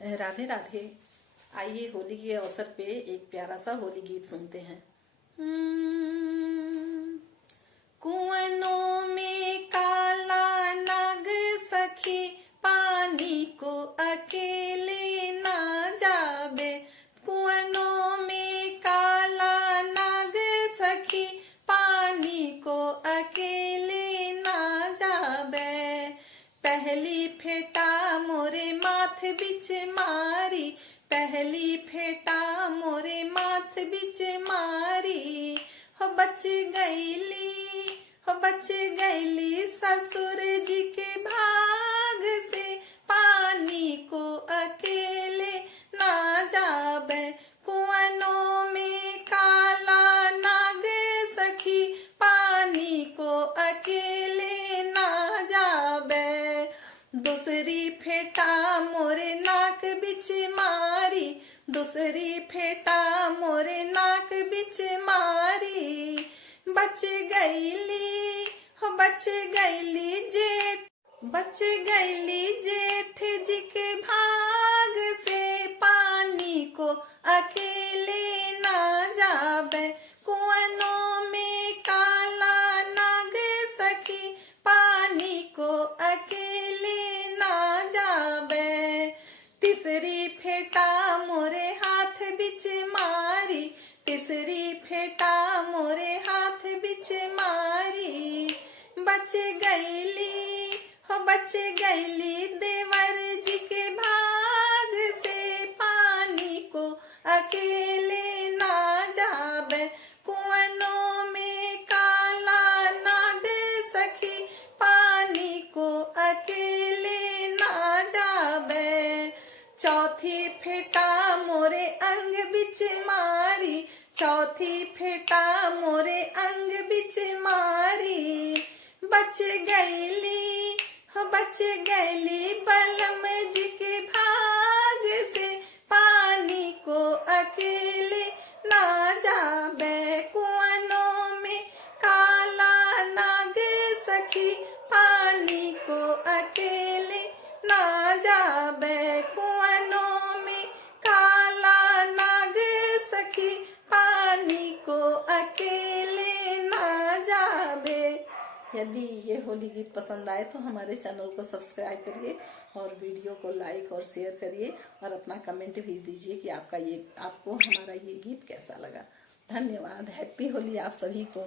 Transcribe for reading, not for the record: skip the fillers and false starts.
राधे राधे। आइए होली के अवसर पे एक प्यारा सा होली गीत सुनते हैं। कुआनों में काला नाग सखी, पानी को अकेले ना जाबे। कुआनों में काला नाग सखी, पानी को अकेले ना जाबे। पहली फेटा मोरे माथ बिच मारी, पहली फेटा मोरे माथ बिच मारी। हो बच गईली ससुर जी के भाग से, पानी को अकेले ना जाबे। कुआनों में काला नाग सखी, पानी को अकेले ना जाबे। दूसरी फेटा मोरे नाक बिच मारी, दूसरी फेटा मोरे नाक बिच मारी। बच गईली जेठ जी के भाग से, पानी को अकेले ना जाबे। कुआनों में काला नाग सखी, पानी को अकेले ना जाबे। तीसरी फेटा मोरे हाथ बिच मारी, तीसरी फेटा मोरे हाथ बिच मारी। बच गईली देवर जी के भाग से, पानी को अकेले ना जाबे। कुआनों में काला नाग सखी, पानी को अकेले ना जाबे। चौथी फेटा मोरे अंग बिच मारी, चौथी फेटा मोरे अंग बिच मारी। बच गईली बलम जी के भाग से, पानी को अकेले ना जाबे। कुआनों में काला नाग सखी, पानी को अकेले ना जाबे। कुआनों में काला नाग सखी, पानी को अकेले ना जाबे। यदि ये होली गीत पसंद आए तो हमारे चैनल को सब्सक्राइब करिए और वीडियो को लाइक और शेयर करिए और अपना कमेंट भी दीजिए कि आपको हमारा ये गीत कैसा लगा। धन्यवाद। हैप्पी होली आप सभी को।